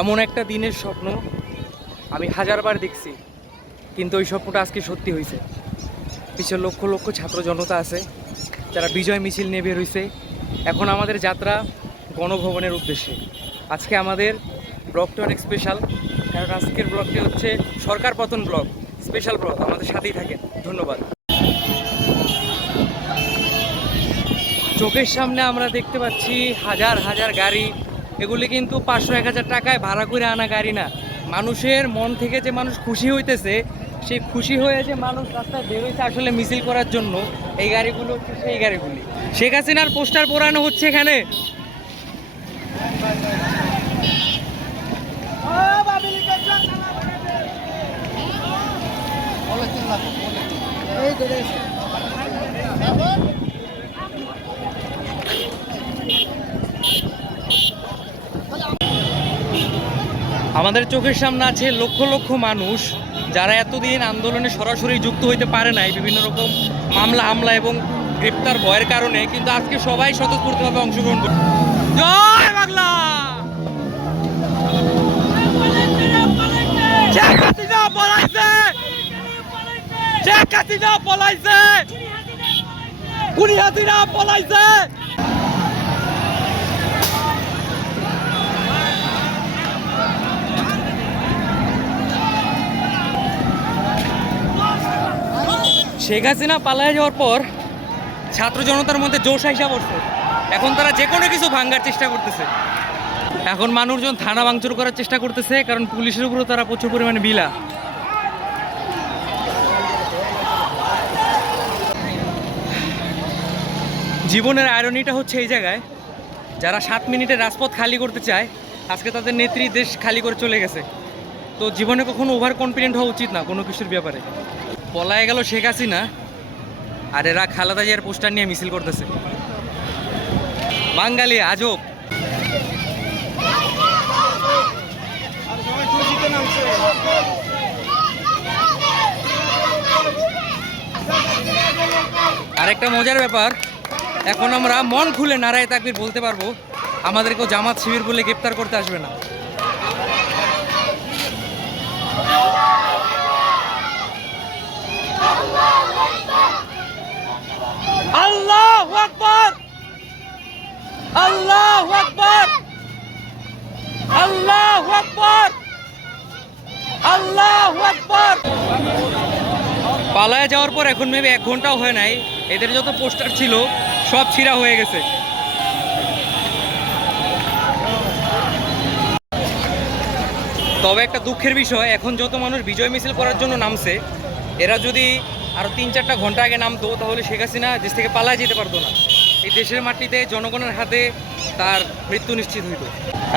এমন একটা দিনের স্বপ্ন আমি হাজারবার দেখছি, কিন্তু ওই স্বপ্নটা আজকে সত্যি হয়েছে। পিছনে লক্ষ লক্ষ ছাত্র জনতা আছে যারা বিজয় মিছিল নিয়ে বের হয়েছে। এখন আমাদের যাত্রা গণভবনের উদ্দেশ্যে। আজকে আমাদের ব্লগটা অনেক স্পেশাল, কারণ আজকের ব্লগটি হচ্ছে সরকার পতন ব্লগ, স্পেশাল ব্লগ। আমাদের সাথেই থাকেন, ধন্যবাদ। চোখের সামনে আমরা দেখতে পাচ্ছি হাজার হাজার গাড়ি। এগুলি কিন্তু 500-1000 টাকায় ভাড়া করে আনা গাড়ি না। মানুষের মন থেকে যে মানুষ খুশি হইতেছে, সেই খুশি হয়ে যে মানুষ রাস্তায় বেরোইছে আসলে মিছিল করার জন্য, এই গাড়িগুলো হচ্ছে সেই গাড়িগুলি। শেখ হাসিনার পোস্টার পোড়ানো হচ্ছে এখানে। আমাদের চোখের সামনে আছে লক্ষ লক্ষ মানুষ যারা এতদিন আন্দোলনে সরাসরি যুক্ত হইতে পারে নাই, বিভিন্ন রকম মামলা হামলা এবং গ্রেপ্তার ভয়ের কারণে, কিন্তু আজকে সবাই স্বতঃস্ফূর্তভাবে অংশগ্রহণ করে। জয় বাংলা! শেখ হাসিনা পলাইছে! শেখ হাসিনা পলাইছে! খুনি হাসিনা পলাইছে! শেখ হাসিনা পালায় যাওয়ার পর ছাত্র জনতার মধ্যে জোশ আইসা পড়ছে। এখন তারা যে কোনো কিছু ভাঙার চেষ্টা করতেছে। এখন মানুষজন থানা ভাঙচুর করার চেষ্টা করতেছে, কারণ পুলিশের উপরও তারা প্রচুর পরিমাণে বিলা। জীবনের আয়রনিটা হচ্ছে এই জায়গায়, যারা 7 মিনিটে রাজপথ খালি করতে চায়, আজকে তাদের নেত্রী দেশ খালি করে চলে গেছে। তো জীবনে কখনো ওভার কনফিডেন্ট হওয়া উচিত না কোনো কিছুর ব্যাপারে। পলায় গেল শেখ হাসিনা, আর এরা খালেদা জিয়ার পোস্টার নিয়ে মিছিল করতেছে। বাঙালি আজব। আরেকটা মজার ব্যাপার, এখন আমরা মন খুলে নারায়ে তাকবীর বলতে পারবো, আমাদেরকেও জামাত শিবির বলে গ্রেপ্তার করতে আসবে না। আল্লাহু আকবার! আল্লাহু আকবার! আল্লাহু আকবার! আল্লাহু আকবার! পালায় যাওয়ার পর এখন মেবি 1 ঘন্টাও হয় নাই, এদের যত পোস্টার ছিল সব ছিঁড়া হয়ে গেছে। তবে একটা দুঃখের বিষয়, এখন যত মানুষ বিজয় মিছিল করার জন্য নামছে, এরা যদি আরও 3-4টা ঘন্টা আগে নামতো, তাহলে শেখ হাসিনা দেশ থেকে পালায় যেতে পারতো না। এই দেশের মাটিতে জনগণের হাতে তার মৃত্যু নিশ্চিত হইত।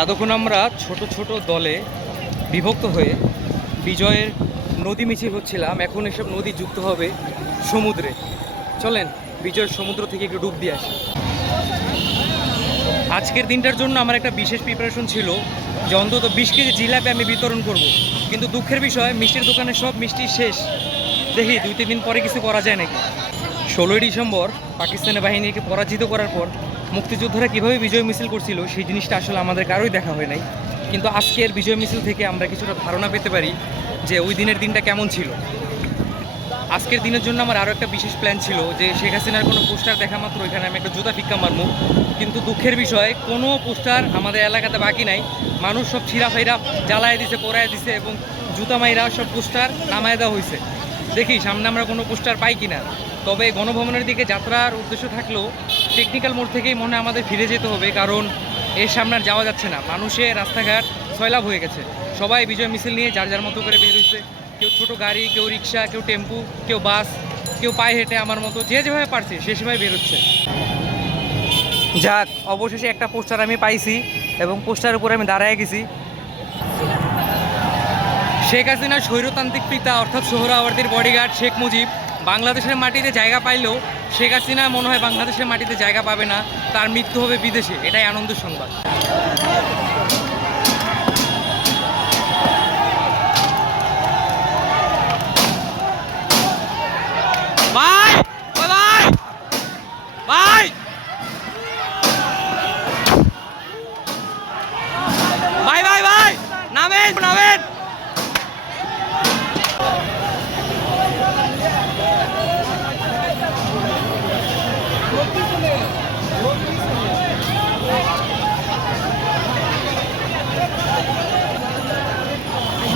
এতক্ষণ আমরা ছোট ছোট দলে বিভক্ত হয়ে বিজয়ের নদী মিছিল হচ্ছিলাম। এখন এসব নদী যুক্ত হবে সমুদ্রে। চলেন বিজয়ের সমুদ্র থেকে একটু ডুব দিয়ে আসি। আজকের দিনটার জন্য আমার একটা বিশেষ প্রিপারেশন ছিল যে অন্তত 20 কেজি জিলাপি আমি বিতরণ করব, কিন্তু দুঃখের বিষয় মিষ্টির দোকানে সব মিষ্টি শেষ। দেখি 2-3 দিন পরে কিছু করা যায় নাকি। 16ই ডিসেম্বর পাকিস্তানি বাহিনীকে পরাজিত করার পর মুক্তিযোদ্ধারা কীভাবে বিজয় মিছিল করছিল সেই জিনিসটা আসলে আমাদের কারোই দেখা হয় নাই, কিন্তু আজকের বিজয় মিছিল থেকে আমরা কিছুটা ধারণা পেতে পারি যে ওই দিনের দিনটা কেমন ছিল। আজকের দিনের জন্য আমার আরও একটা বিশেষ প্ল্যান ছিল যে শেখ হাসিনার কোনো পোস্টার দেখা মাত্র এখানে আমি একটা জুতা ভিক্ষা মারবো, কিন্তু দুঃখের বিষয় কোনো পোস্টার আমাদের এলাকাতে বাকি নাই। মানুষ সব ছিঁড়া ফাইরা জ্বালায় দিছে, পোড়ায় দিছে এবং জুতা মাইরা সব পোস্টার নামায় দেওয়া হয়েছে। দেখি সামনে আমরা কোনো পোস্টার পাই কিনা। তবে গণভবনের দিকে যাত্রার উদ্দেশ্য থাকলেও টেকনিক্যাল মোড় থেকেই মনে আমাদের ফিরে যেতে হবে, কারণ এর সামনে আর যাওয়া যাচ্ছে না। মানুষের রাস্তাঘাট সয়লাভ হয়ে গেছে, সবাই বিজয় মিছিল নিয়ে যার যার মতো করে বের হয়েছে। কেউ ছোটো গাড়ি, কেউ রিক্সা, কেউ টেম্পু, কেউ বাস, কেউ পায়ে হেঁটে, আমার মতো যে যেভাবে পারছে সে সেভাবে বেরোচ্ছে। যাক, অবশেষে একটা পোস্টার আমি পাইছি এবং পোস্টারের উপরে আমি দাঁড়ায় গেছি। শেখ হাসিনার স্বৈরতান্ত্রিক পিতা অর্থাৎ সোহরাওয়ার্দীর বডিগার্ড শেখ মুজিব বাংলাদেশের মাটিতে জায়গা পাইলেও শেখ হাসিনা মনে হয় বাংলাদেশের মাটিতে জায়গা পাবে না, তার মৃত্যু হবে বিদেশে। এটাই আনন্দের সংবাদ। ভাই ভাই ভাই ভাই ভাই ভাই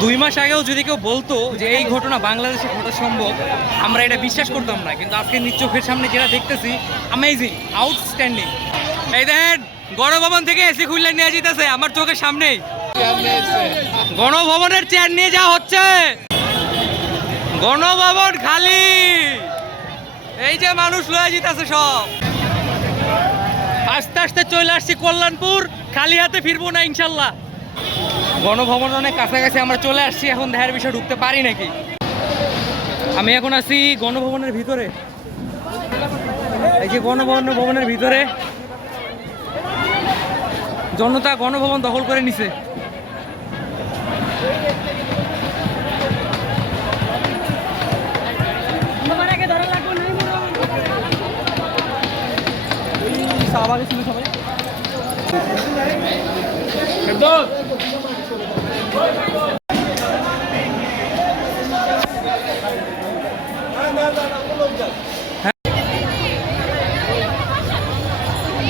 2 মাস আগেও যদি কেউ বলতো যে এই ঘটনা বাংলাদেশে ঘটা সম্ভব, আমরা এটা বিশ্বাস করতাম না। কিন্তু আজকে নিজ চোখের সামনে যেটা দেখতেছি, অ্যামেজিং, আউটস্ট্যান্ডিং। এই দেখেন, গণভবন থেকে এসি খুললে নিয়ে যেতেছে আমার চোখের সামনেই। গণভবনের চেয়ার নিয়ে যাওয়া হচ্ছে, গণভবন খালি। এই যে মানুষ লয়ে যেতেছে সব। আস্তে আস্তে চলে আসছি কল্যাণপুর, খালি হাতে ফিরবো না ইনশাল্লাহ। গণভবন অনেক কাছাকাছি আমরা চলে আসছি, এখন দেখার বিষয় ঢুকতে পারি নাকি। আমি এখন আছি গণভবনের ভিতরে। এই যে গণভবনের ভিতরে জনতা গণভবন দখল করে নিছে।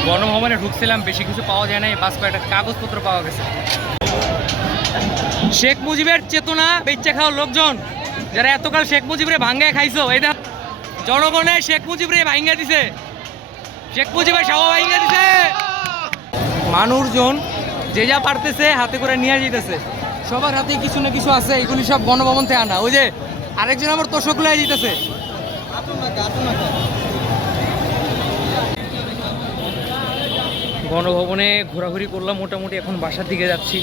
গণভবনে ঢুকছিলাম, বেশি কিছু পাওয়া যায় নাই, বাস কয়েকটা কাগজপত্র পাওয়া গেছে। শেখ মুজিবের চেতনা বেচ্চা খাওয়া লোকজন যারা এতকাল শেখ মুজিবরে ভাঙ্গায় খাইছো, এই দেখ জনগণের শেখ মুজিবরে ভাঙ্গা দিছে, শেখ মুজিবের সাওয়া ভাঙ্গা দিছে। মানুষজন যে যা পারতেছে হাতে করে নিয়ে যেতেছে, সবার হাতে কিছু না কিছু আছে, এগুলি সব গণভবন থেকে আনা। ওই যে আরেকজন আমার তোষক লয়ে যেতেছে। গণভবনে ঘোরাঘুরি করলাম মোটামুটি, এখন বাসার দিকে যাচ্ছি।